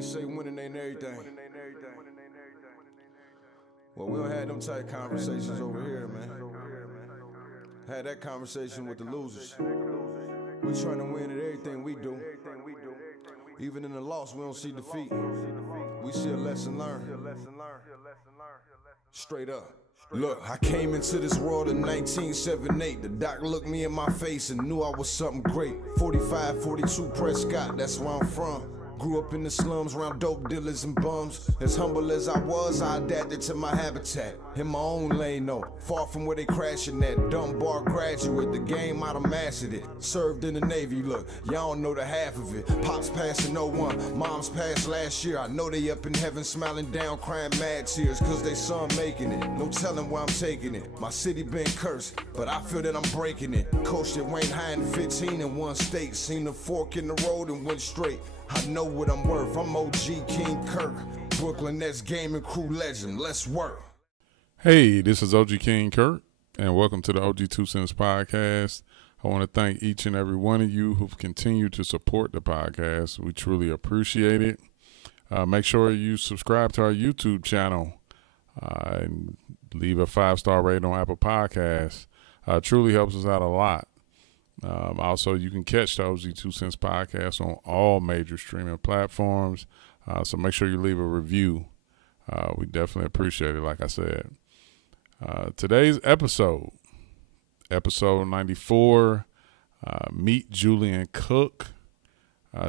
They say winning ain't everything. Well, we don't have them type conversations over here, man. Had that conversation with the losers. We trying to win at everything we do. Even in the loss, we don't see defeat. We see a lesson learned. Straight up. Look, I came into this world in 1978. The doc looked me in my face and knew I was something great. 45, 42 Prescott, that's where I'm from. Grew up in the slums around dope dealers and bums. As humble as I was, I adapted to my habitat. In my own lane, though, far from where they crashing at. Dumb bar graduate, the game I'd have mastered it. Served in the Navy, look, y'all don't know the half of it. Pops passed in 01, moms passed last year. I know they up in heaven smiling down, crying mad tears, cause they son making it. No telling where I'm taking it. My city been cursed, but I feel that I'm breaking it. Coached at Wayne High in 15 in one state. Seen the fork in the road and went straight. I know what I'm worth, I'm OG King Kirk. Brooklyn Nets gaming crew legend, let's work. Hey, this is OG King Kirk, and welcome to the OG2CENTS podcast. I want to thank each and every one of you who've continued to support the podcast. We truly appreciate it. Make sure you subscribe to our YouTube channel and leave a 5-star rating on Apple Podcasts. Truly helps us out a lot. Also, you can catch the OG2CENTS podcast on all major streaming platforms, so make sure you leave a review. We definitely appreciate it, like I said. Today's episode 94, meet Julian Cook.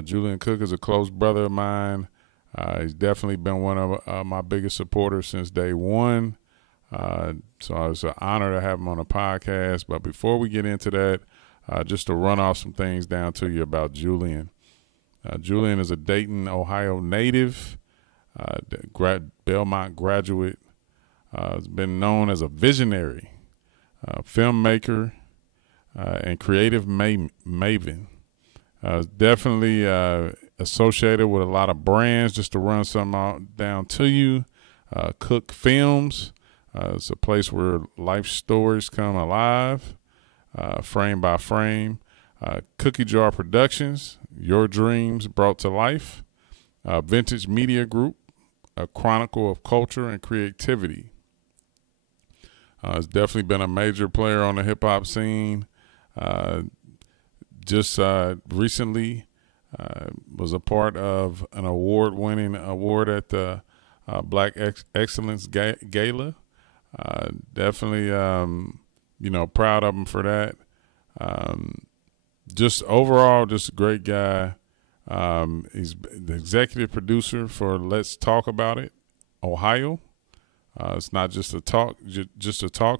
Julian Cook is a close brother of mine. He's definitely been one of my biggest supporters since day one, so it's an honor to have him on the podcast. But before we get into that, just to run off some things down to you about Julian. Julian is a Dayton, Ohio native, Belmont graduate. Has been known as a visionary, filmmaker, and creative maven. Definitely associated with a lot of brands. Just to run some out down to you, Cook Films. It's a place where life stories come alive. Frame by frame. Cookie Jar Productions, Your Dreams Brought to Life. Vintage Media Group, a chronicle of culture and creativity. It's definitely been a major player on the hip hop scene. Just recently was a part of an award-winning award at the Black Excellence Gala. Definitely, proud of him for that. Just overall, just a great guy. He's the executive producer for Let's Talk About It, Ohio. It's not just a talk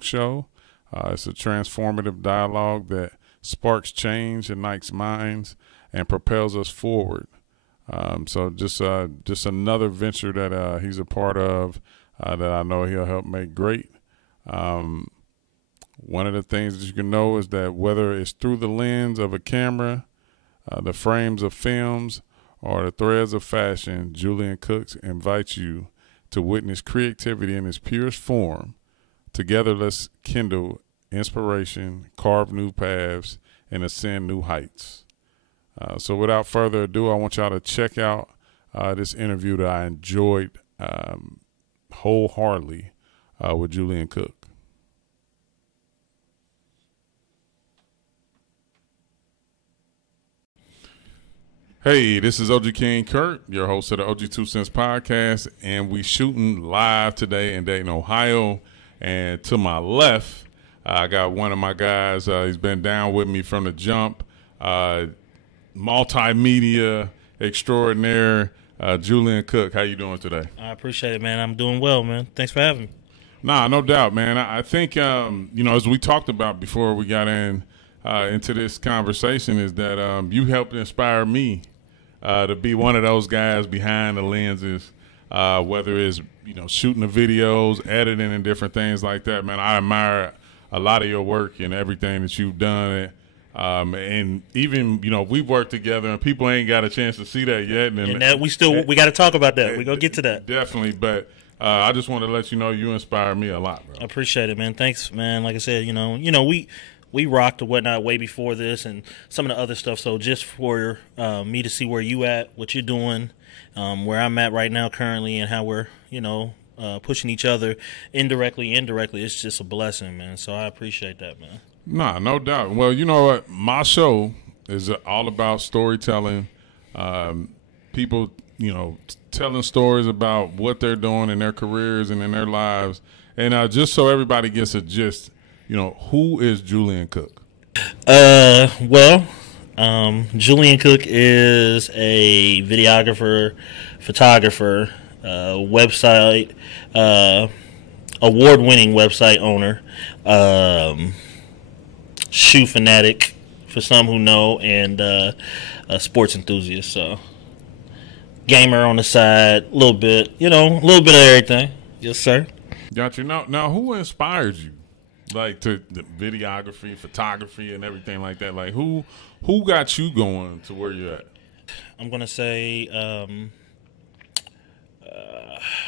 show. It's a transformative dialogue that sparks change, ignites minds, and propels us forward. So just another venture that he's a part of that I know he'll help make great. One of the things that you can know is that whether it's through the lens of a camera, the frames of films, or the threads of fashion, Julian Cook invites you to witness creativity in its purest form. Together, let's kindle inspiration, carve new paths, and ascend new heights. So without further ado, I want y'all to check out this interview that I enjoyed wholeheartedly with Julian Cook. Hey, this is OG King Kirk, your host of the OG2CENTS podcast, and we shooting live today in Dayton, Ohio. And to my left, I got one of my guys. He's been down with me from the jump. Multimedia extraordinaire, Julian Cook. How you doing today? I appreciate it, man. I'm doing well, man. Thanks for having me. Nah, no doubt, man. I think, as we talked about before we got into this conversation, is that you helped inspire me to be one of those guys behind the lenses, whether it's, shooting the videos, editing, and different things like that, man. I admire a lot of your work and everything that you've done. And even, we've worked together and people ain't got a chance to see that yet. And that we got to talk about that. We're going to get to that. Definitely. But I just want to let you know you inspire me a lot, bro. I appreciate it, man. Thanks, man. Like I said, we rocked or whatnot way before this and some of the other stuff. So just for me to see where you at, what you're doing, where I'm at right now currently, and how we're, pushing each other indirectly, it's just a blessing, man. So I appreciate that, man. Nah, no doubt. Well, you know what? My show is all about storytelling. People, telling stories about what they're doing in their careers and in their lives. And just so everybody gets a gist, who is Julian Cook? Julian Cook is a videographer, photographer, website, award-winning website owner, shoe fanatic for some who know, and a sports enthusiast. So, gamer on the side, a little bit of everything. Yes, sir. Got you. Now, who inspired you, like, to the videography, photography, and everything like that? Like, who got you going to where you're at? I'm gonna say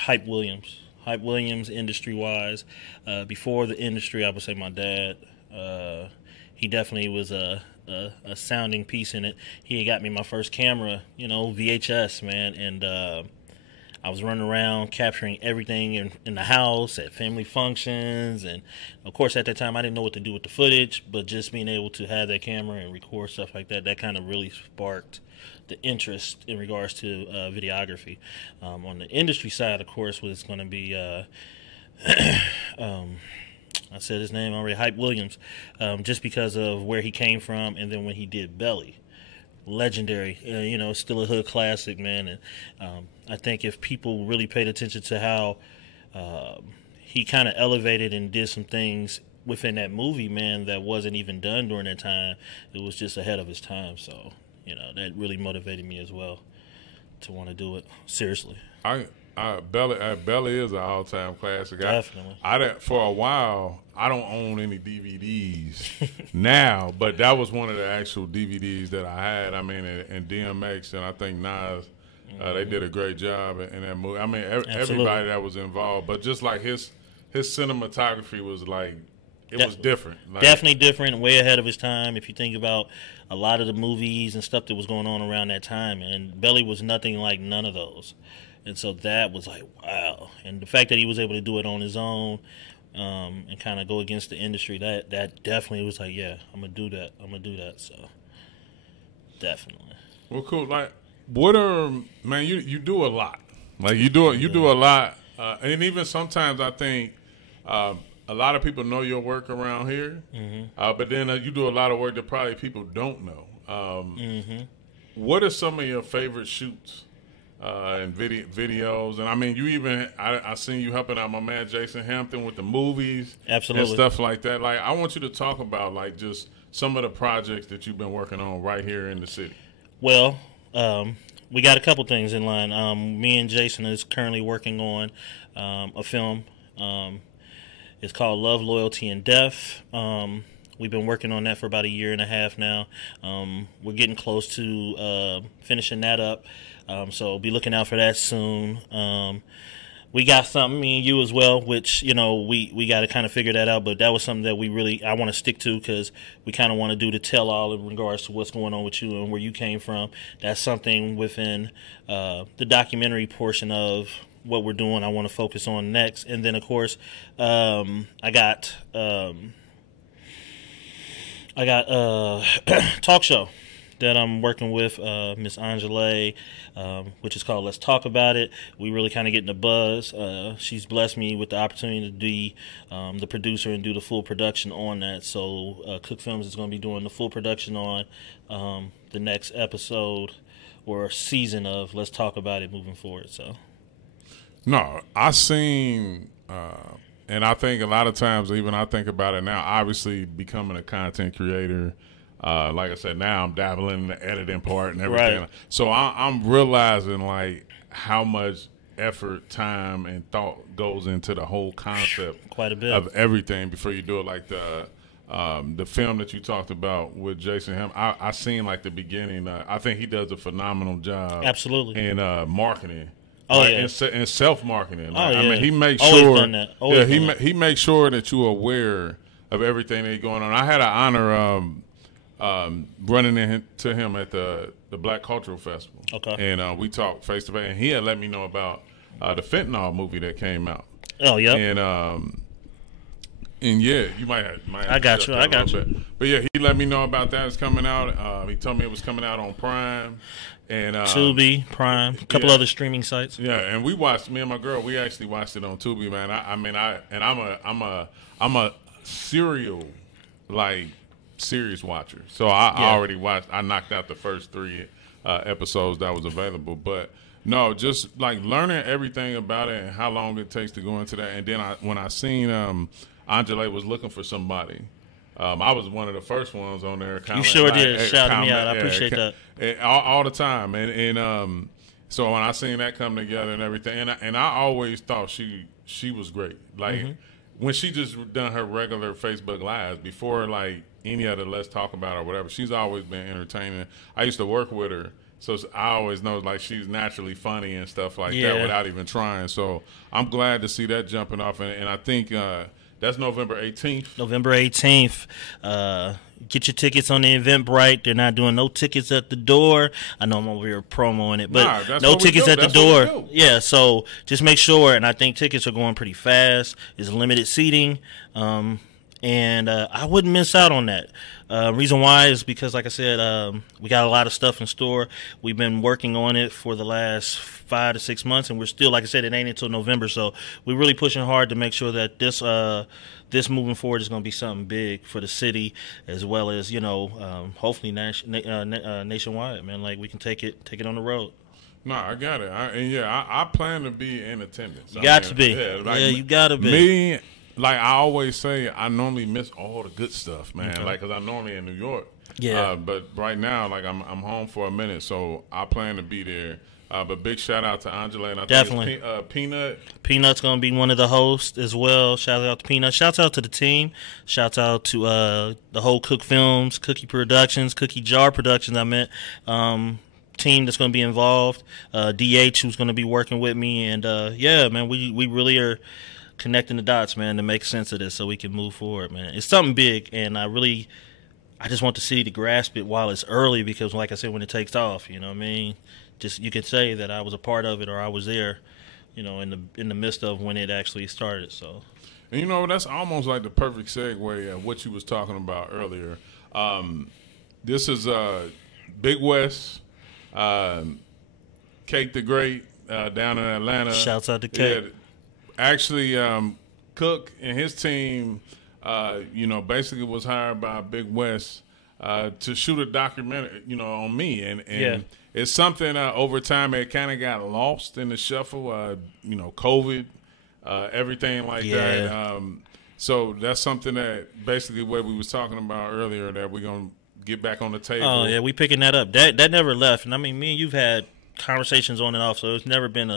Hype Williams. Hype Williams, industry-wise. Before the industry, I would say my dad. He definitely was a sounding piece in it. He had got me my first camera, VHS, man, and I was running around capturing everything in the house at family functions, and of course at that time I didn't know what to do with the footage, but just being able to have that camera and record stuff like that kind of really sparked the interest in regards to videography. On the industry side, of course, was going to be I said his name already, Hype Williams, just because of where he came from, and then when he did Belly. Legendary, still a hood classic, man. And I think if people really paid attention to how he kind of elevated and did some things within that movie, man, that wasn't even done during that time, it was just ahead of his time. So, that really motivated me as well to want to do it seriously. Belly is an all-time classic. Definitely. For a while, I don't own any DVDs now, but that was one of the actual DVDs that I had. I mean, and DMX, and I think Nas, they did a great job in that movie. I mean, everybody that was involved, but just like his cinematography was like, it was different. Like, definitely different, way ahead of his time. If you think about a lot of the movies and stuff that was going on around that time, and Belly was nothing like none of those. And so that was like, wow. And the fact that he was able to do it on his own and kind of go against the industry, that definitely was like, yeah, I'm going to do that. So, definitely. Well, cool. Like, man, you do a lot. Like, you do a lot. And even sometimes I think a lot of people know your work around here. Mm-hmm. But then you do a lot of work that probably people don't know. What are some of your favorite shoots? And videos, and I mean, I seen you helping out my man Jason Hampton with the movies, absolutely, and stuff like that. Like, I want you to talk about like just some of the projects that you've been working on right here in the city. Well, we got a couple things in line. Me and Jason is currently working on a film. It's called Love, Loyalty, and Death. We've been working on that for about 1.5 years now. We're getting close to finishing that up. So be looking out for that soon. We got something, me and you as well, which, we got to kind of figure that out. But that was something that I want to stick to, because we kind of want to do the tell all in regards to what's going on with you and where you came from. That's something within the documentary portion of what we're doing I want to focus on next. And then, of course, I got talk show that I'm working with Miss Angela, which is called Let's Talk About It. We really kind of getting the buzz. She's blessed me with the opportunity to be the producer and do the full production on that. So Cook Films is going to be doing the full production on the next episode or season of Let's Talk About It moving forward. So, no, I seen, and I think a lot of times, even I think about it now, obviously becoming a content creator. Like I said, now I'm dabbling in the editing part and everything. Right. So I'm realizing like how much effort, time, and thought goes into the whole concept quite a bit of everything before you do it. Like the film that you talked about with Jason Ham, I seen like the beginning. I think he does a phenomenal job. Absolutely. In marketing. Oh, like, yeah. And self-marketing. Like, oh, yeah. I mean, he makes Always sure. done that. Always done that. He makes sure that you're aware everything that's going on. I had an honor running into him at the Black Cultural Festival. Okay. And we talked face to face, and he had let me know about the fentanyl movie that came out. Oh, yeah. And yeah, you might have I got you. But yeah, he let me know about that. It's coming out. He told me it was coming out on Prime and Tubi, Prime, a couple other streaming sites. Yeah, and we watched. Me and my girl, we actually watched it on Tubi, man. I'm a serial series watcher, so I already watched. I knocked out the first 3 episodes that was available, but. No, just like learning everything about it and how long it takes to go into that. And then when I seen Angela was looking for somebody, I was one of the first ones on there. You sure did. Shouted me out. I appreciate that. All the time. And so when I seen that come together and everything, and I always thought she was great. Like when she just done her regular Facebook Lives before like any other Let's Talk About or whatever, she's always been entertaining. I used to work with her. So I always know like she's naturally funny and stuff like that without even trying. So I'm glad to see that jumping off. And I think that's November 18th. November 18th. Get your tickets on the Eventbrite. They're not doing no tickets at the door. I know I'm over here promoing it, but no tickets at the door. Yeah, so just make sure. And I think tickets are going pretty fast. It's limited seating. And I wouldn't miss out on that. Reason why is because, like I said, we got a lot of stuff in store. We've been working on it for the last 5 to 6 months, and we're still, like I said, it ain't until November. So we're really pushing hard to make sure that this moving forward is going to be something big for the city, as well as hopefully nationwide. Man, like we can take it on the road. No, I got it. I plan to be in attendance. You got to be. You got to be. Me. Like I always say, I normally miss all the good stuff, man. Okay. Like, cause I'm normally in New York. Yeah. But right now, like I'm home for a minute, so I plan to be there. But big shout out to Angela and I definitely think Peanut. Peanut's gonna be one of the hosts as well. Shout out to Peanut. Shouts out to the team. Shouts out to the whole Cook Films, Cookie Productions, Cookie Jar Productions. I meant. Team that's going to be involved. DH who's going to be working with me, and man, we really are connecting the dots, man, to make sense of this so we can move forward, man. It's something big, and I just want the city to grasp it while it's early because, like I said, when it takes off, you know what I mean? Just you could say that I was a part of it or I was there, in the midst of when it actually started. So, and that's almost like the perfect segue of what you was talking about earlier. This is Big West, Cake the Great down in Atlanta. Shouts out to Cake. Actually, Cook and his team, basically was hired by Big West to shoot a documentary, on me. And it's something over time it kind of got lost in the shuffle, COVID, everything like that. So that's something that basically what we was talking about earlier that we're going to get back on the table. Oh, yeah, we picking that up. That never left. And, I mean, me and you've had conversations on and off, so it's never been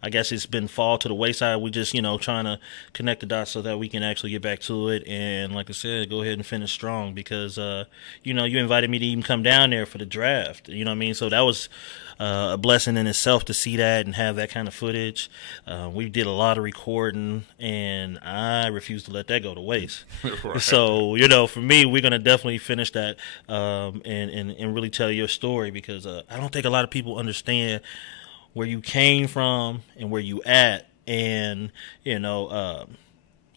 I guess it's been fall to the wayside. We just trying to connect the dots so that we can actually get back to it, and like I said, go ahead and finish strong because you invited me to even come down there for the draft, what I mean? So that was a blessing in itself to see that and have that kind of footage. We did a lot of recording, and I refuse to let that go to waste. Right. So for me, we're gonna definitely finish that and really tell your story because I don't think a lot of people understand where you came from and where you at, and it'll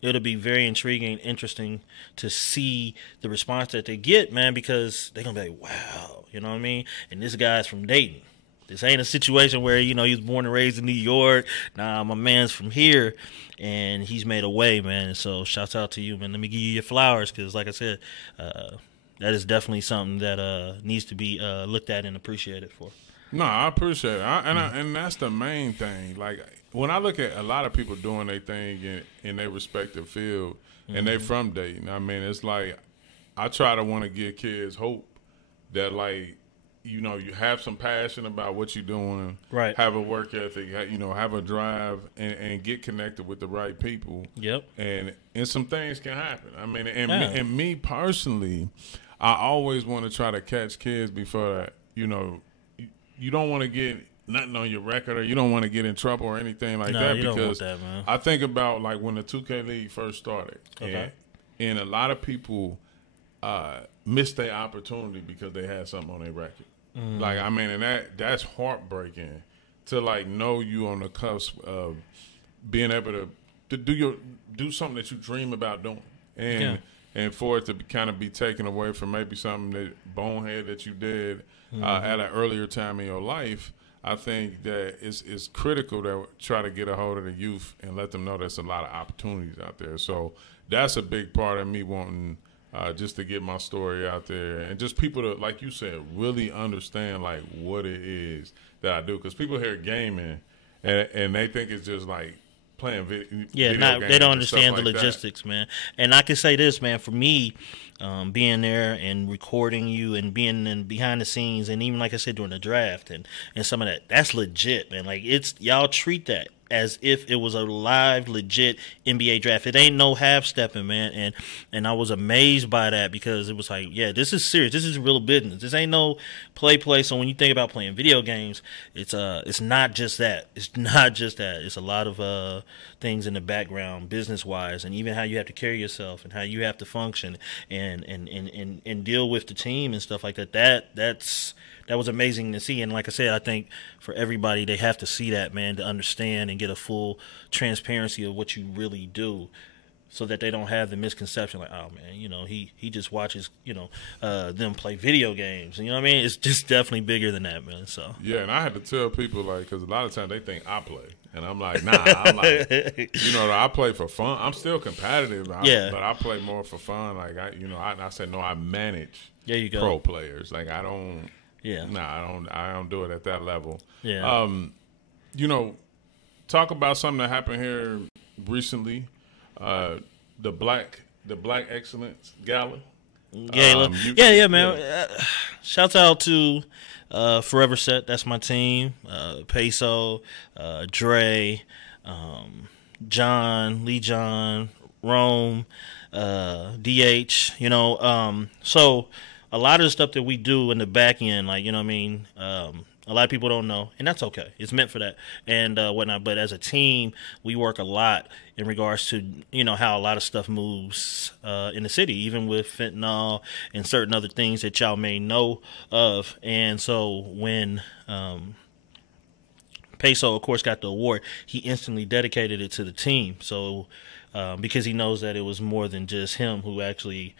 be very intriguing and interesting to see the response that they get, man, because they're gonna be like, wow, you know what I mean? And this guy's from Dayton. This ain't a situation where, he was born and raised in New York. Nah, my man's from here, and he's made a way, man. So shouts out to you, man. Let me give you your flowers because, like I said, that is definitely something that needs to be looked at and appreciated for. No, I appreciate it. And that's the main thing. Like, when I look at a lot of people doing their thing in their respective field, and they from Dayton, I mean, it's like I try to want to give kids hope that, like, you have some passion about what you're doing, right? Have a work ethic, have a drive, and get connected with the right people. Yep. And some things can happen. I mean, and me personally, I always want to try to catch kids before, you don't want to get nothing on your record or you don't want to get in trouble or anything like that. You because don't want that, man. I think about like when the 2K League first started. Okay. and a lot of people miss their opportunity because they had something on their record. Like, I mean, and that's heartbreaking to like know you on the cusp of being able to do something that you dream about doing, and for it to kind of be taken away from maybe something that bonehead that you did at an earlier time in your life. I think that it's critical to try to get a hold of the youth and let them know there's a lot of opportunities out there. So that's a big part of me wanting just to get my story out there, and just people to, like you said, really understand like what it is that I do. Because people hear gaming and they think it's just like playing video games. They don't understand the logistics, man. And I can say this, man, for me, being there and recording you and being in behind the scenes, and even like I said during the draft and some of that, that's legit, man. Like, it's, y'all treat that as if it was a live, legit NBA draft. It ain't no half-stepping, man. And I was amazed by that, because it was like, yeah, this is serious. This is real business. This ain't no play. So when you think about playing video games, it's not just that. It's not just that. It's a lot of things in the background, business-wise, and even how you have to carry yourself and how you have to function and deal with the team and stuff like that. That was amazing to see. And like I said, I think for everybody, they have to see that, man, to understand and get a full transparency of what you really do, so that they don't have the misconception like, oh, man, you know, he just watches, you know, them play video games. You know what I mean? It's just definitely bigger than that, man. So yeah, and I had to tell people, like, because a lot of times they think I play. And I'm like, nah, I'm like, you know, I play for fun. I'm still competitive, but I play more for fun. Like, I said, no, I manage pro players. Like, I don't. Yeah. Nah, I don't do it at that level. Yeah. You know, talk about something that happened here recently. The Black Excellence Gala. Man. Shouts out to Forever Set. That's my team. Peso, Dre, Lee John, Rome, DH. You know, so a lot of the stuff that we do in the back end, like, you know what I mean, a lot of people don't know, and that's okay. It's meant for that and whatnot. But as a team, we work a lot in regards to, you know, how a lot of stuff moves in the city, even with fentanyl and certain other things that y'all may know of. And so when Peso, of course, got the award, he instantly dedicated it to the team. So because he knows that it was more than just him who actually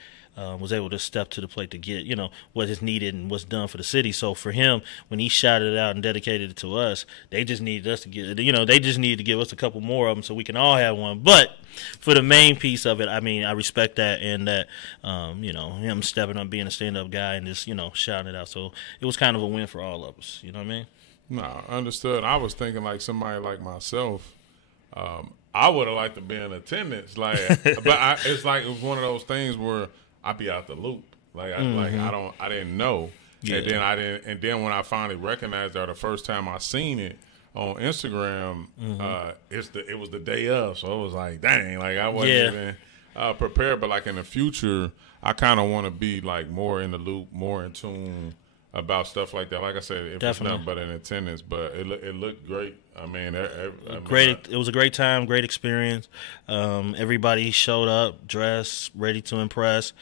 was able to step to the plate to get, you know, what is needed and what's done for the city. So for him, when he shouted it out and dedicated it to us, they just needed us to get, you know, they just needed to give us a couple more of them so we can all have one. But for the main piece of it, I mean, I respect that, and that, you know, him stepping up, being a stand-up guy and just, you know, shouting it out. So it was kind of a win for all of us. You know what I mean? No, understood. I was thinking like somebody like myself, I would have liked to be in attendance. Like, but it's like it was one of those things where I'd be out the loop. Like, I didn't know. Yeah. And then when I finally recognized that the first time I seen it on Instagram, it was the day of. So it was like, dang, like I wasn't even prepared. But like in the future, I kind of want to be like more in the loop, more in tune about stuff like that. Like I said, if it's nothing but in attendance, but it looked great. I mean, it was a great time, great experience. Everybody showed up, dressed, ready to impress,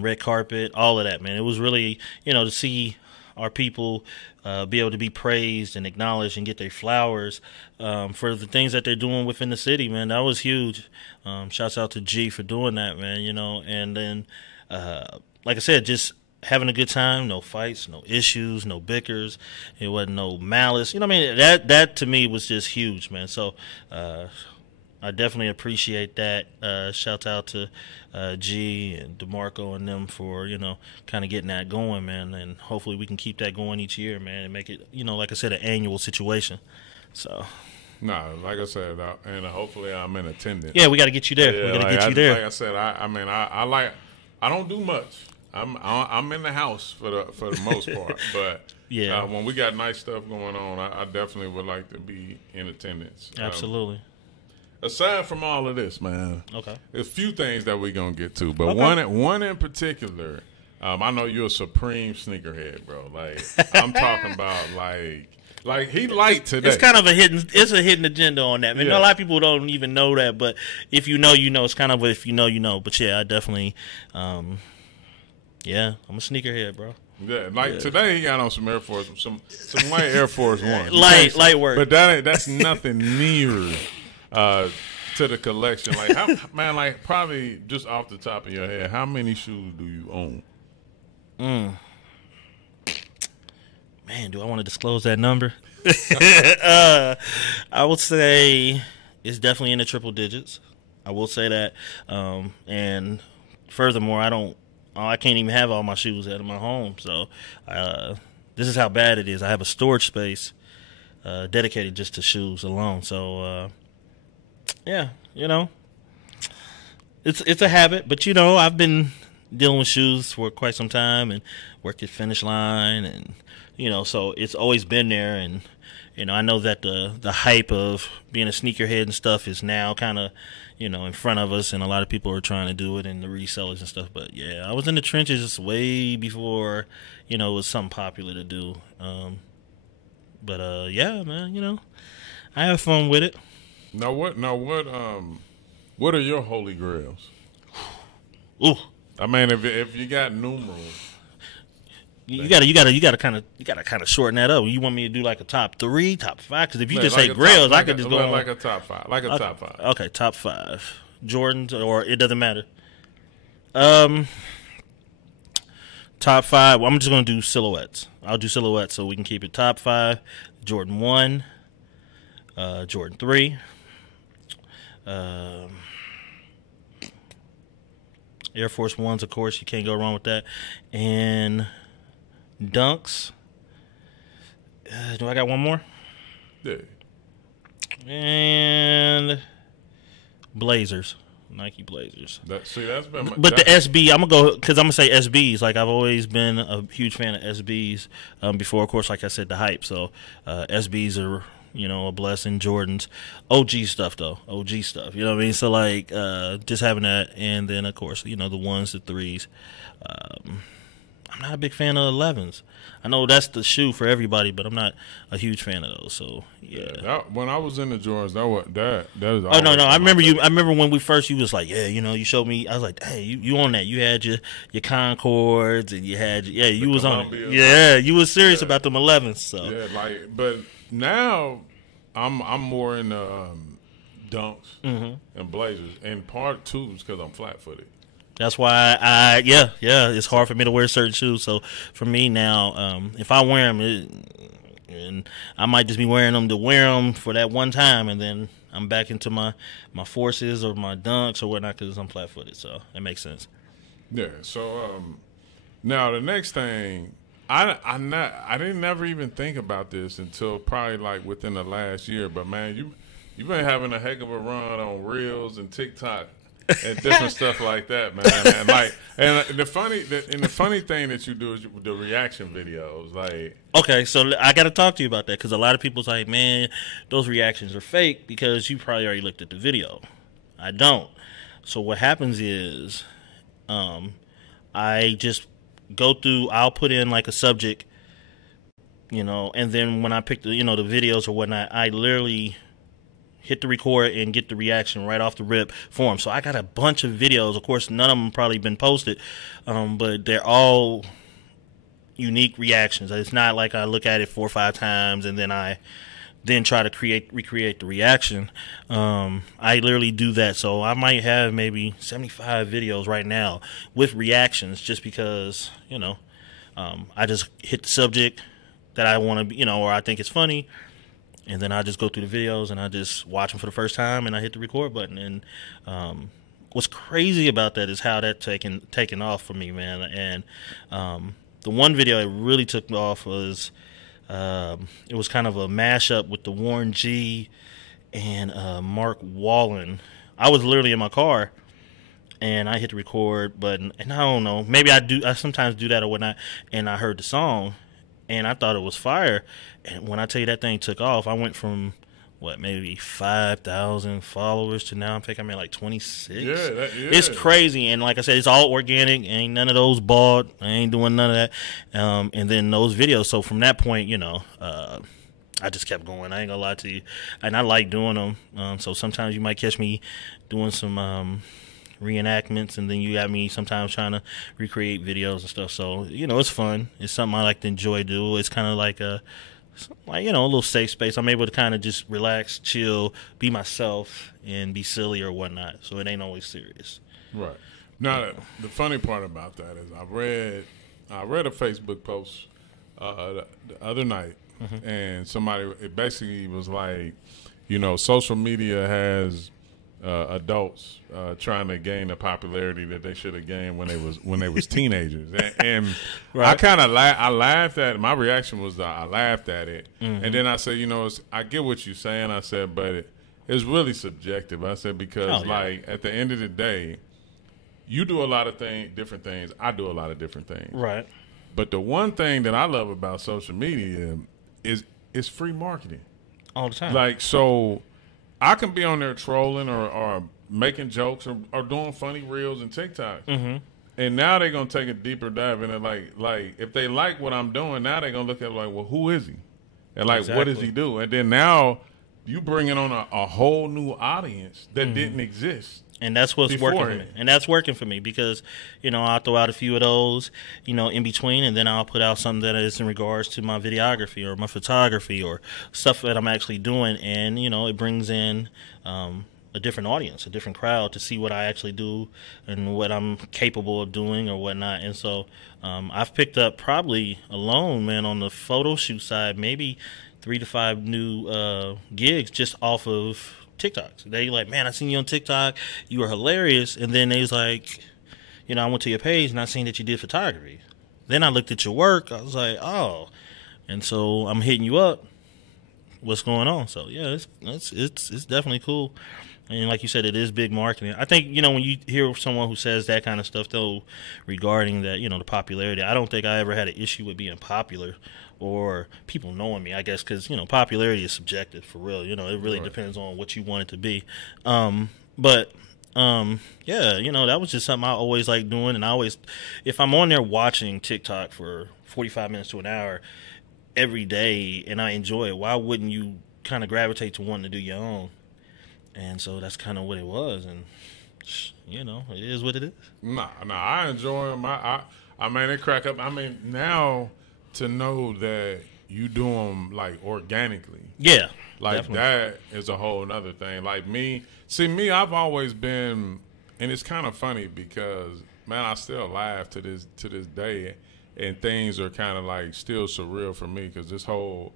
red carpet, all of that, man. It was really, you know, to see our people be able to be praised and acknowledged and get their flowers for the things that they're doing within the city, man. That was huge. Shouts out to G for doing that, man, you know. And then, like I said, just having a good time, no fights, no issues, no bickers. It wasn't no malice. You know what I mean? That to me was just huge, man. So I definitely appreciate that. Shout out to G and DeMarco and them for, you know, kind of getting that going, man. And hopefully we can keep that going each year, man, and make it, you know, like I said, an annual situation. So. No, like I said, and hopefully I'm in attendance. Yeah, we got to get you there. Yeah, we got to get you there. Like I said, I don't do much. I'm in the house for the most part, but when we got nice stuff going on, I definitely would like to be in attendance. Absolutely. Aside from all of this, man, there's a few things that we're gonna get to, but one in particular, I know you're a supreme sneakerhead, bro. Like I'm talking about like Like he light today. It's kind of a hidden agenda on that, man. Yeah. A lot of people don't even know that, but if you know, you know. It's kind of if you know, you know. But yeah, I definitely, yeah, I'm a sneakerhead, bro. Yeah, like today he got on some Air Force, some white Air Force One. light work. But that's nothing near to the collection. Like how, man, like probably just off the top of your head, how many shoes do you own? Man, do I want to disclose that number? I would say it's definitely in the triple digits. I will say that. And furthermore, I can't even have all my shoes out of my home. So this is how bad it is. I have a storage space dedicated just to shoes alone. So, yeah, you know, it's a habit. But, you know, I've been dealing with shoes for quite some time and worked at Finish Line and, you know, so it's always been there. And, you know, I know that the hype of being a sneakerhead and stuff is now kind of, you know, in front of us, and a lot of people are trying to do it and the resellers and stuff. But, yeah, I was in the trenches way before, you know, it was something popular to do. But, yeah, man, you know, I have fun with it. Now what are your holy grails? Ooh. I mean, if you got numerals. You gotta kind of shorten that up. You want me to do like a top 3, top 5? Because if you just like say grails, I could just go like a top 5, top 5. Okay, top 5 Jordans, or it doesn't matter. Top 5. Well, I'm just gonna do silhouettes. I'll do silhouettes so we can keep it top 5. Jordan 1, Jordan 3, Air Force Ones, of course, you can't go wrong with that, and Dunks. Do I got one more? Yeah. And Blazers, Nike Blazers. That's been. But the SB, I'm gonna go because I'm gonna say SBs. Like I've always been a huge fan of SBs. Before, of course, like I said, the hype. So SBs are, you know, a blessing. Jordans, OG stuff though, OG stuff. You know what I mean? So like just having that, and then of course, you know, the 1s, the 3s. I'm not a big fan of 11s. I know that's the shoe for everybody, but I'm not a huge fan of those. So yeah. When I was in the Jordans, that is. Oh no! I remember you. I remember when we first. You was like, yeah, you know, you showed me. I was like, hey, you on that? You had your Concords, and you had you was on it. Yeah, you was serious about them 11s. So yeah, like, but now I'm more into Dunks and Blazers, and part 2 is because I'm flat footed. That's why it's hard for me to wear certain shoes. So for me now, if I wear them, and I might just be wearing them to wear them for that one time, and then I'm back into my Forces or my Dunks or whatnot because I'm flat footed. So that makes sense. Yeah. So now the next thing, I didn't never even think about this until probably like within the last year. But man, you've been having a heck of a run on Reels and TikTok. And different stuff like that, man. And the funny thing that you do is the reaction videos. Like, okay, so I got to talk to you about that because a lot of people's like, man, those reactions are fake because you probably already looked at the video. I don't. So what happens is, I just go through. I'll put in like a subject, you know, and then when I pick the the videos or whatnot, I literally hit the record and get the reaction right off the rip for them. So I got a bunch of videos. Of course, none of them probably been posted, but they're all unique reactions. It's not like I look at it 4 or 5 times and then I try to recreate the reaction. I literally do that. So I might have maybe 75 videos right now with reactions just because, I just hit the subject that I want to, or I think it's funny. And then I just go through the videos and I just watch them for the first time and I hit the record button. And what's crazy about that is how that taken off for me, man. And the one video that really took off was it was kind of a mashup with the Warren G and Mark Wallen. I was literally in my car and I hit the record button, and I don't know, maybe I sometimes do that or whatnot, and I heard the song and I thought it was fire. And when I tell you that thing took off, I went from maybe 5,000 followers to now I think I'm at like 26. Yeah. It's crazy. And like I said, it's all organic. Ain't none of those bought. I ain't doing none of that. And then those videos. So from that point, I I just kept going. I ain't gonna lie to you, and I like doing them. So sometimes you might catch me doing some reenactments, and then you got me sometimes trying to recreate videos and stuff. So it's fun. It's something I like to enjoy do. It's kind of like a little safe space. I'm able to kind of just relax, chill, be myself, and be silly or whatnot. So it ain't always serious. Right. Now, the funny part about that is I read a Facebook post the other night, and somebody, it basically was like, social media has adults trying to gain the popularity that they should have gained when they was teenagers, and right. I kind of I laughed at it. My reaction was that I laughed at it, and then I said, I get what you're saying. I said, but it's really subjective. I said because at the end of the day, you do a lot of different things. I do a lot of different things. Right. But the one thing that I love about social media is it's free marketing all the time. Like so. I can be on there trolling or making jokes or doing funny reels and TikToks. And now they're going to take a deeper dive into like if they like what I'm doing, now they're going to look at it like, well, who is he? And like, what does he do? And then now you bring it on a whole new audience that didn't exist. And that's what's working for me. And that's working for me because, I'll throw out a few of those, in between, and then I'll put out something that is in regards to my videography or my photography or stuff that I'm actually doing. And, it brings in a different audience, a different crowd to see what I actually do and what I'm capable of doing or whatnot. And so I've picked up probably alone, man, on the photo shoot side, maybe 3 to 5 new gigs just off of TikToks. They like, man, I seen you on TikTok. You were hilarious. And then they was like, I went to your page and I seen that you did photography. Then I looked at your work. I was like, oh. And so I'm hitting you up. What's going on? So yeah, it's definitely cool. And like you said, it is big marketing. I think, when you hear someone who says that kind of stuff, though, regarding that, the popularity, I don't think I ever had an issue with being popular or people knowing me, I guess, because, popularity is subjective for real. It really depends on what you want it to be. But that was just something I always like doing. And I always, if I'm on there watching TikTok for 45 minutes to an hour every day and I enjoy it, why wouldn't you kind of gravitate to wanting to do your own? And so that's kind of what it was, and it is what it is. Nah, I enjoy them. I mean, they crack up. I mean, now to know that you do them like organically, yeah, like definitely. That is a whole other thing. Like me, I've always been, and it's kind of funny because man, I still laugh to this day, and things are kind of like still surreal for me because this whole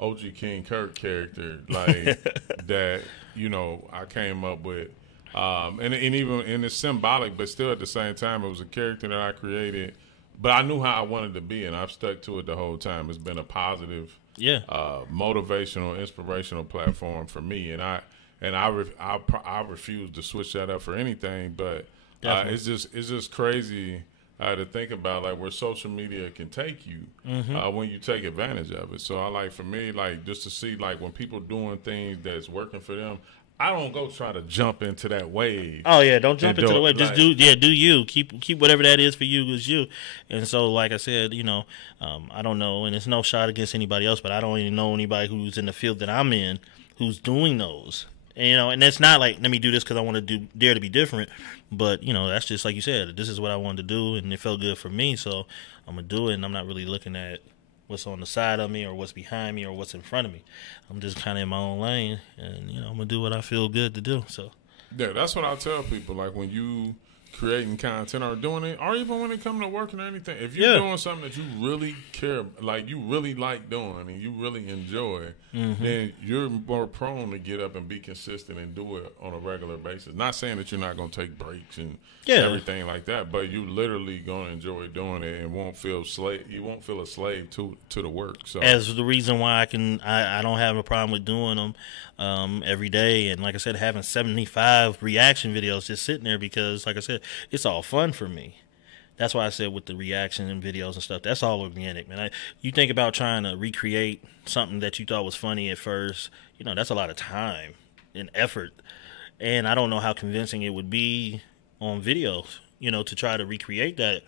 OG King Cook character, like that, I came up with, and even and it's symbolic, but still at the same time, it was a character that I created. But I knew how I wanted to be, and I've stuck to it the whole time. It's been a positive, motivational, inspirational platform for me, and I refuse to switch that up for anything. But it's just crazy. To think about like where social media can take you when you take advantage of it. So I like for me like just to see like when people doing things that's working for them, I don't go try to jump into that wave. Oh yeah, don't jump into the wave. Just do you. Keep whatever that is for you is you. And so like I said, I don't know, and it's no shot against anybody else, but I don't even know anybody who's in the field that I'm in who's doing those. And it's not like, let me do this because I want to dare to be different. But, that's just like you said, this is what I wanted to do, and it felt good for me. So I'm going to do it, and I'm not really looking at what's on the side of me or what's behind me or what's in front of me. I'm just kind of in my own lane, and, I'm going to do what I feel good to do. So yeah, that's what I tell people. Like when you creating content or doing it, or even when it comes to working or anything, if you're doing something that you really care, like you really like doing and you really enjoy, then you're more prone to get up and be consistent and do it on a regular basis. Not saying that you're not going to take breaks and everything like that, but you literally going to enjoy doing it and won't feel you won't feel a slave to the work. So as the reason why I don't have a problem with doing them every day, and like I said, having 75 reaction videos just sitting there because, like I said, it's all fun for me. That's why I said with the reaction and videos and stuff, that's all organic, man. You think about trying to recreate something that you thought was funny at first, that's a lot of time and effort. And I don't know how convincing it would be on videos, to try to recreate that,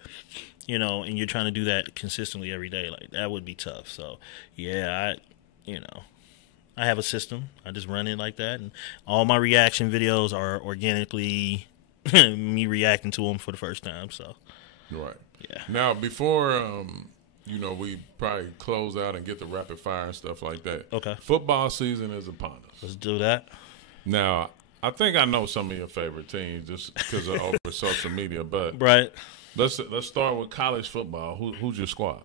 and you're trying to do that consistently every day. Like, that would be tough. So, yeah, I have a system. I just run it like that, and all my reaction videos are organically me reacting to them for the first time. So, right. Yeah. Now, before we probably close out and get the rapid fire and stuff like that. Okay. Football season is upon us. Let's do that. Now, I think I know some of your favorite teams just because of over social media, but Right. let's start with college football. Who's your squad?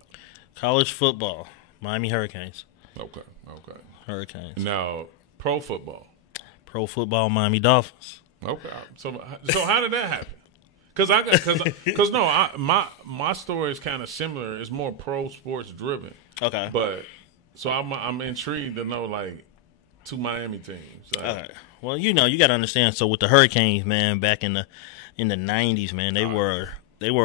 College football, Miami Hurricanes. Okay. Hurricanes. Now, pro football. Pro football, Miami Dolphins. Okay. So how did that happen? My story is kind of similar. It's more pro sports driven. Okay. But so I'm intrigued to know like two Miami teams. All right. Well, you got to understand. So with the Hurricanes, man, back in the 90s, man, they were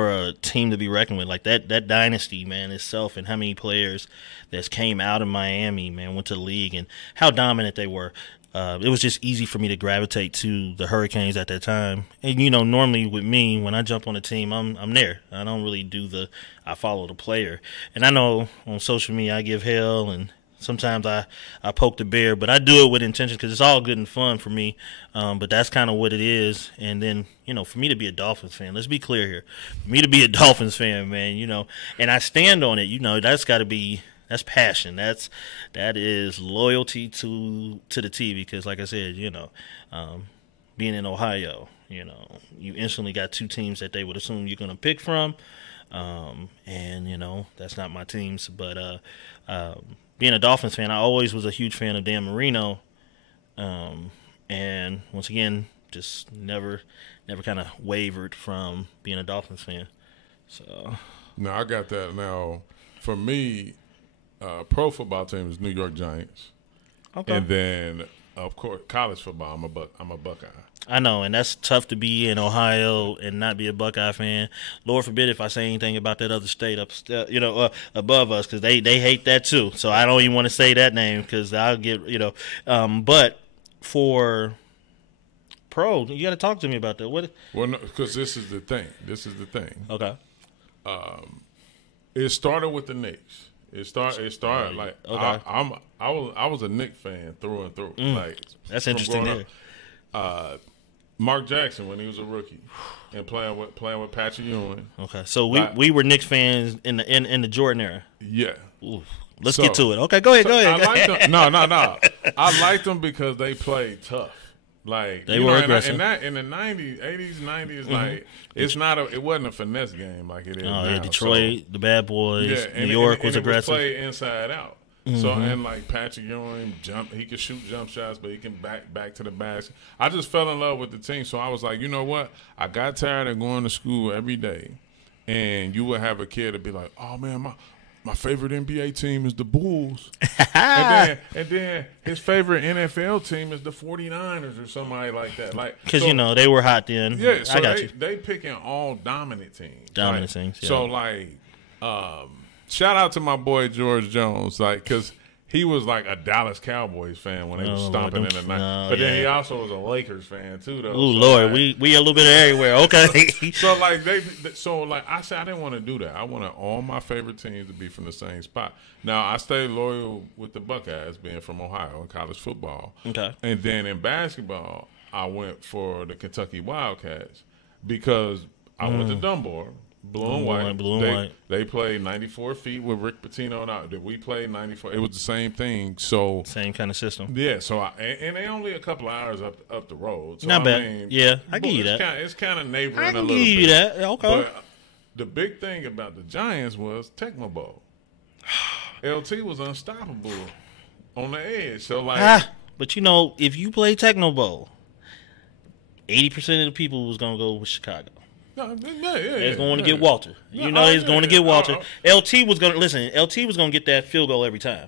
a team to be reckoned with. Like that dynasty, man, itself, and how many players that came out of Miami, man, went to the league, and how dominant they were. It was just easy for me to gravitate to the Hurricanes at that time. And, normally with me, when I jump on a team, I'm there. I don't really I follow the player. And I know on social media I give hell, and sometimes I poke the bear, but I do it with intention because it's all good and fun for me. But that's kind of what it is. And then, for me to be a Dolphins fan, let's be clear here. For me to be a Dolphins fan, man, and I stand on it, that's got to be – that's passion. That is loyalty to the team because, like I said, being in Ohio, you instantly got two teams that they would assume you're going to pick from, and that's not my teams. But being a Dolphins fan, I always was a huge fan of Dan Marino, and once again, just never kind of wavered from being a Dolphins fan. So now I got that. Now for me. Pro football team is New York Giants. Okay. And then, of course, college football, I'm a Buckeye. I know, and that's tough to be in Ohio and not be a Buckeye fan. Lord forbid if I say anything about that other state above us, because they hate that too. So I don't even want to say that name because I'll get But for pro, you got to talk to me about that. What? Well, no, because this is the thing. Okay. It started with the Knicks. It started like okay. I was a Knicks fan through and through. Like that's interesting. Mark Jackson when he was a rookie and playing with Patrick Ewing. Okay, so we were Knicks fans in the Jordan era. Yeah. Ooh. Let's get to it. Okay, go ahead. I liked them. No. I liked them because they played tough. Like they were aggressive. In the 90s, 80s, 90s, like it wasn't a finesse game like it is now. Yeah, Detroit, the bad boys, New York was aggressive. It was played inside out. So and like Patrick Ewing he could shoot jump shots, but he can back to the basket. I just fell in love with the team, so I was like, you know what? I got tired of going to school every day, and you would have a kid to be like, oh man, my favorite NBA team is the Bulls. and then his favorite NFL team is the 49ers or somebody like that. Like because they were hot then. Yeah, so I got you. They picking all dominant teams. Dominant teams. Yeah. So shout out to my boy George Jones, because he was like a Dallas Cowboys fan when they were stomping in the night. But then he also was a Lakers fan too, though. Ooh, so Lord, we a little bit of everywhere. Okay. so I said I didn't want to do that. I wanted all my favorite teams to be from the same spot. Now I stayed loyal with the Buckeyes, being from Ohio in college football. Okay. And then in basketball, I went for the Kentucky Wildcats because I went to Dunbar. Blue and white. They played 94 feet with Rick Pitino. Now we played 94. It was the same thing. So same kind of system. Yeah. So and they only a couple of hours up the road. So not bad. Yeah, I give you that. It's kind of neighboring a little bit. I give you that. Okay. But the big thing about the Giants was Tecmo Bowl. LT was unstoppable on the edge. So but if you play Tecmo Bowl, 80% of the people was gonna go with Chicago. No, They're going to get Walter. He's going to get Walter. LT was going to get that field goal every time.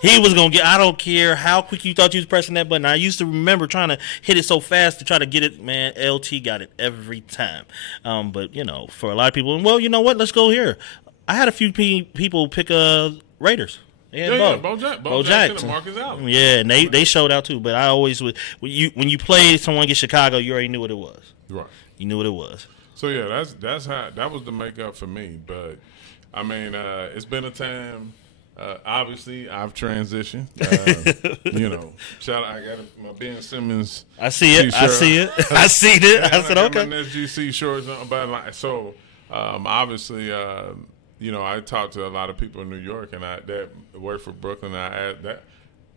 He was going to get. I don't care how quick you thought you was pressing that button. I used to remember trying to hit it so fast to try to get it. Man, LT got it every time. But for a lot of people, well, you know what? Let's go here. I had a few people pick Raiders. Bo Jackson and Marcus Allen. Yeah, and they showed out too. But I always would when you played someone get Chicago, you already knew what it was. Right. You knew what it was. So yeah, that's how that was the makeup for me. But I mean, it's been a time Obviously, I've transitioned. Shout out, I got my Ben Simmons. I see it. T-shirt. I see it. I see it. I said, okay. My SGC shorts on, but so obviously, I talked to a lot of people in New York, and that work for Brooklyn. A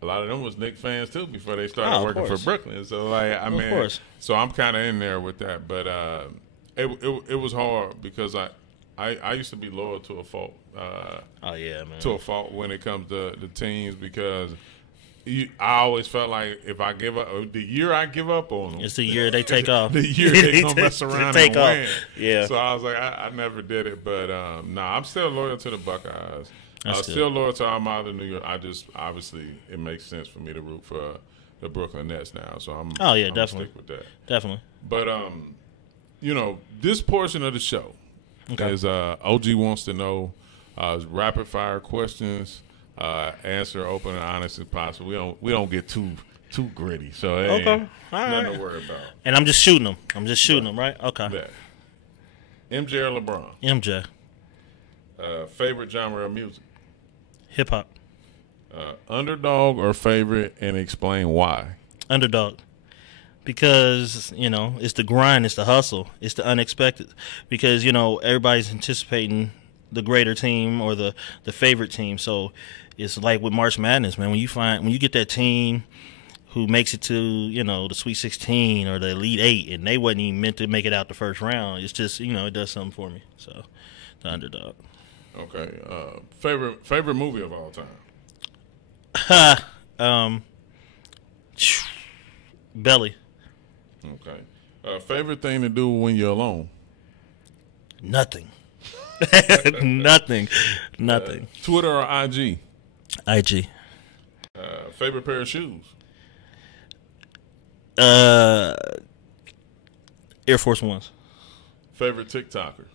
lot of them was Knicks fans too before they started working for Brooklyn. So so I'm kind of in there with that, but it was hard because I used to be loyal to a fault. Man. To a fault when it comes to the teams, because I always felt like if I give up, the year I give up on them, it's the year they take off. The year they gonna mess around and win. Yeah. So I was like, I never did it, but I'm still loyal to the Buckeyes. Good. Still loyal to Armada, New York. I just obviously it makes sense for me to root for the Brooklyn Nets now. So I'm definitely gonna stick with that. Definitely. But this portion of the show is OG wants to know. Rapid fire questions, answer open and honest as possible. We don't get too gritty, so nothing to worry about. And I'm just shooting them. Right? Okay. That. MJ or LeBron? MJ. Favorite genre of music? Hip hop. Underdog or favorite, and explain why. Underdog. Because, it's the grind, it's the hustle, it's the unexpected. Because, everybody's anticipating the greater team or the favorite team. So it's like with March Madness, man. When you get that team who makes it to, the Sweet 16 or the Elite 8, and they wasn't even meant to make it out the first round, it's just, it does something for me. So the underdog. Okay. Favorite movie of all time? Belly. Okay. Favorite thing to do when you're alone? Nothing. Nothing. Twitter or IG? IG. Favorite pair of shoes? Air Force Ones. Favorite TikToker?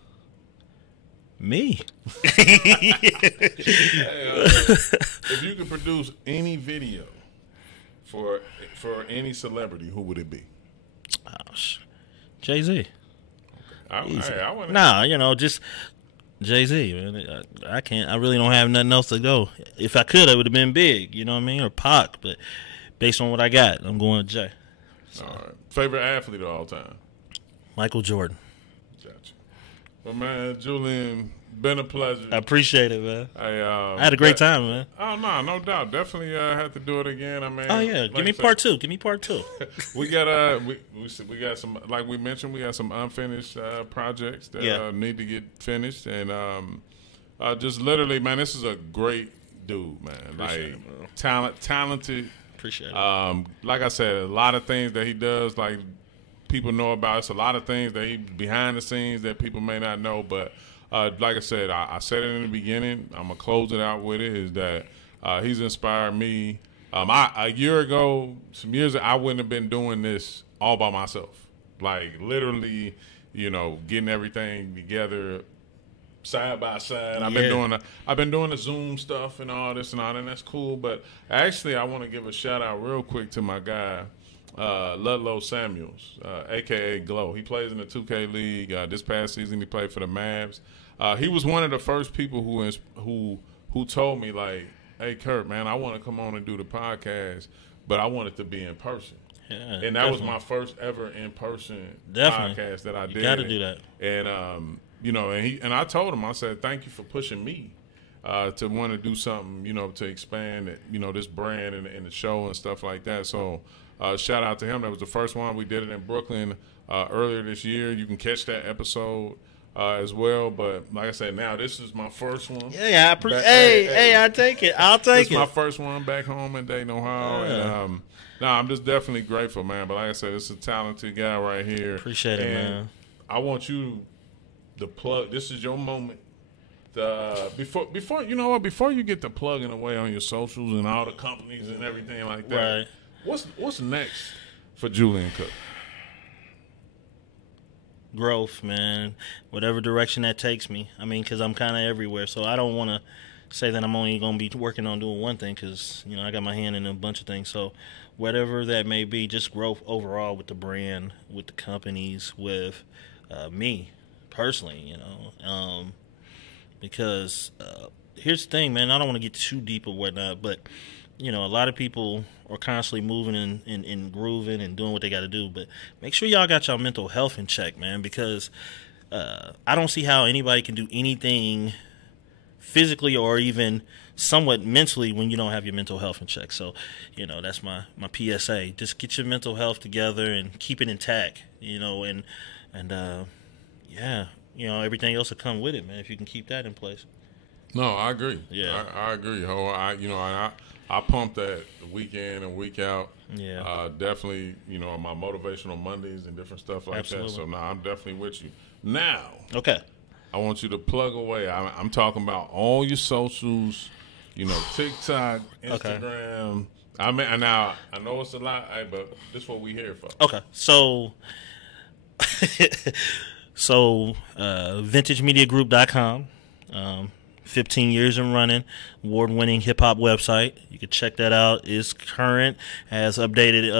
Me. If you could produce any video for any celebrity, who would it be? Jay-Z. Just Jay-Z, man. I really don't have nothing else to go. If I could, I would have been big, you know what I mean? Or Pac, but based on what I got, I'm going with Jay. So. All right. Favorite athlete of all time? Michael Jordan. Gotcha. Well, man, Julian, been a pleasure. I appreciate it, man. I had a great time, man. Oh, no doubt. Definitely have to do it again. I mean, give me part two. We got we got some, like we mentioned, we got some unfinished projects that need to get finished, and just literally, man, this is a great dude, man. Appreciate like talented. Appreciate it. Like I said, a lot of things that he does, like people know about. It's a lot of things that he behind the scenes that people may not know, but. Like I said, I said it in the beginning. I'm gonna close it out with it. Is that he's inspired me. A year ago, some years ago, I wouldn't have been doing this all by myself. Like literally, getting everything together side by side. I've been doing the Zoom stuff and all this and all that. And that's cool. But actually, I want to give a shout out real quick to my guy. Ludlow Samuels, a.k.a. Glow. He plays in the 2K League. This past season, he played for the Mavs. He was one of the first people who told me, like, hey, Kurt, man, I want to come on and do the podcast, but I want it to be in person. Yeah, and that was my first ever in-person podcast that I did. You got to do that. And, and I told him, I said, thank you for pushing me to want to do something, to expand it, this brand and the show and stuff like that. So, shout out to him. That was the first one. We did it in Brooklyn earlier this year. You can catch that episode as well. But like I said, now this is my first one. Yeah, I appreciate. Hey, I take it. I'll take it. This is my first one back home in Dayton, Ohio. Yeah. And I'm just definitely grateful, man. But like I said, this is a talented guy right here. Appreciate it, man. I want you to plug. This is your moment. Before you get to plugging away on your socials and all the companies and everything like that. Right. What's next for Julian Cook? Growth, man. Whatever direction that takes me. I mean, because I'm kind of everywhere, so I don't want to say that I'm only going to be working on doing one thing because, I got my hand in a bunch of things. So whatever that may be, just growth overall with the brand, with the companies, with me personally, because here's the thing, man. I don't want to get too deep or whatnot, but you know, a lot of people are constantly moving and grooving and doing what they got to do. But make sure y'all got y'all mental health in check, man, because I don't see how anybody can do anything physically or even somewhat mentally when you don't have your mental health in check. So, you know, that's my PSA. Just get your mental health together and keep it intact, you know, and yeah, you know, everything else will come with it, man, if you can keep that in place. No, I agree. Yeah. I agree. I pump that week in and week out. Yeah. Definitely, you know, my motivational Mondays and different stuff like Absolutely. that. So, I'm definitely with you. Now, Okay. I want you to plug away. I'm talking about all your socials, you know, TikTok, Instagram. Okay. Now, I know it's a lot, but this is what we here for. Okay. So, vintagemediagroup.com. 15 years in running, award-winning hip-hop website. You can check that out. It's current, has updated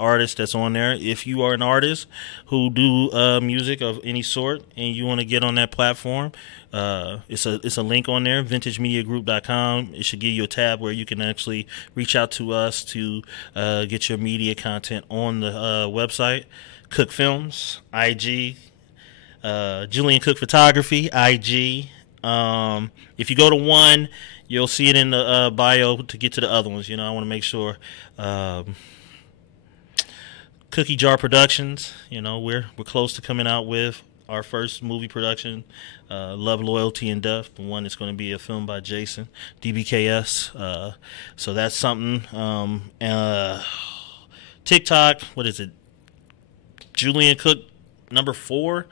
artists that's on there. If you are an artist who do music of any sort and you want to get on that platform, it's a link on there, vintagemediagroup.com. It should give you a tab where you can actually reach out to us to get your media content on the website. Cook Films, IG, Julian Cook Photography, IG. If you go to one, you'll see it in the bio to get to the other ones. You know, I want to make sure. Cookie Jar Productions. You know, we're close to coming out with our first movie production, Love, Loyalty, and Death. The one that's going to be a film by Jason DBKS. So that's something. TikTok. What is it? Julian Cook #4.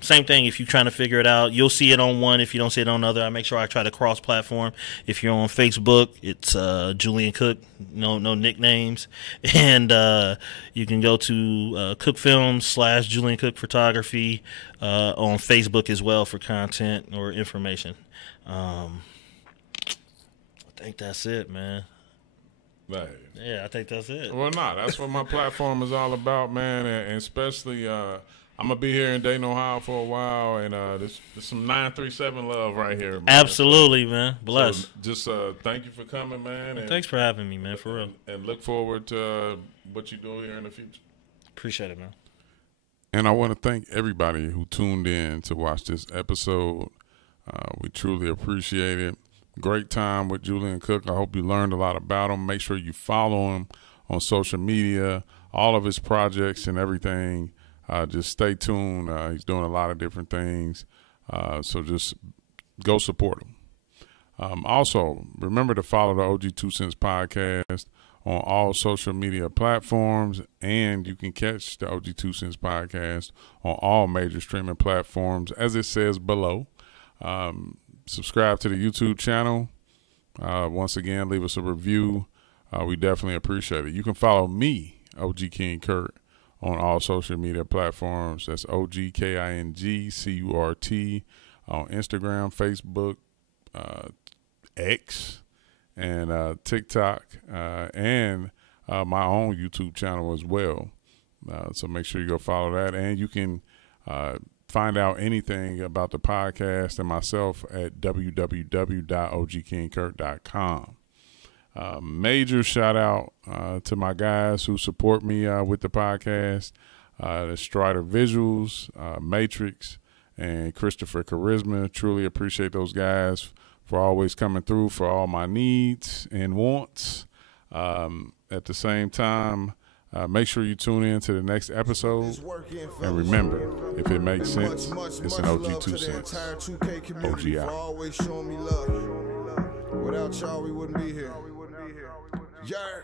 Same thing. If you're trying to figure it out, you'll see it on one. If you don't see it on another, I make sure I try to cross-platform. If you're on Facebook, it's Julian Cook, no nicknames, and you can go to Cook Films / Julian Cook Photography on Facebook as well for content or information. I think that's it, man. Right. Yeah, I think that's it. Well, that's what my platform is all about, man, and especially. I'm going to be here in Dayton, Ohio for a while, and there's some 937 love right here, man. Absolutely, man. Bless. So just thank you for coming, man. And thanks for having me, man, for real. And look forward to what you do here in the future. Appreciate it, man. And I want to thank everybody who tuned in to watch this episode. We truly appreciate it. Great time with Julian Cook. I hope you learned a lot about him. Make sure you follow him on social media, all of his projects and everything. Just stay tuned. He's doing a lot of different things. So just go support him. Also, remember to follow the OG2CENTS podcast on all social media platforms. And you can catch the OG2CENTS podcast on all major streaming platforms, as it says below. Subscribe to the YouTube channel. Once again, leave us a review. We definitely appreciate it. You can follow me, OG King Kurt, on all social media platforms. That's OGKINGCURT on Instagram, Facebook, X, and TikTok, and my own YouTube channel as well. So make sure you go follow that. And you can find out anything about the podcast and myself at www.ogkingkurt.com. Major shout out to my guys who support me with the podcast, the Strider Visuals, Matrix, and Christopher Charisma. Truly appreciate those guys for always coming through for all my needs and wants. At the same time, make sure you tune in to the next episode. And remember, if it makes sense, it's an OG2CENTS. OG out. Without y'all, we wouldn't be here. Yeah.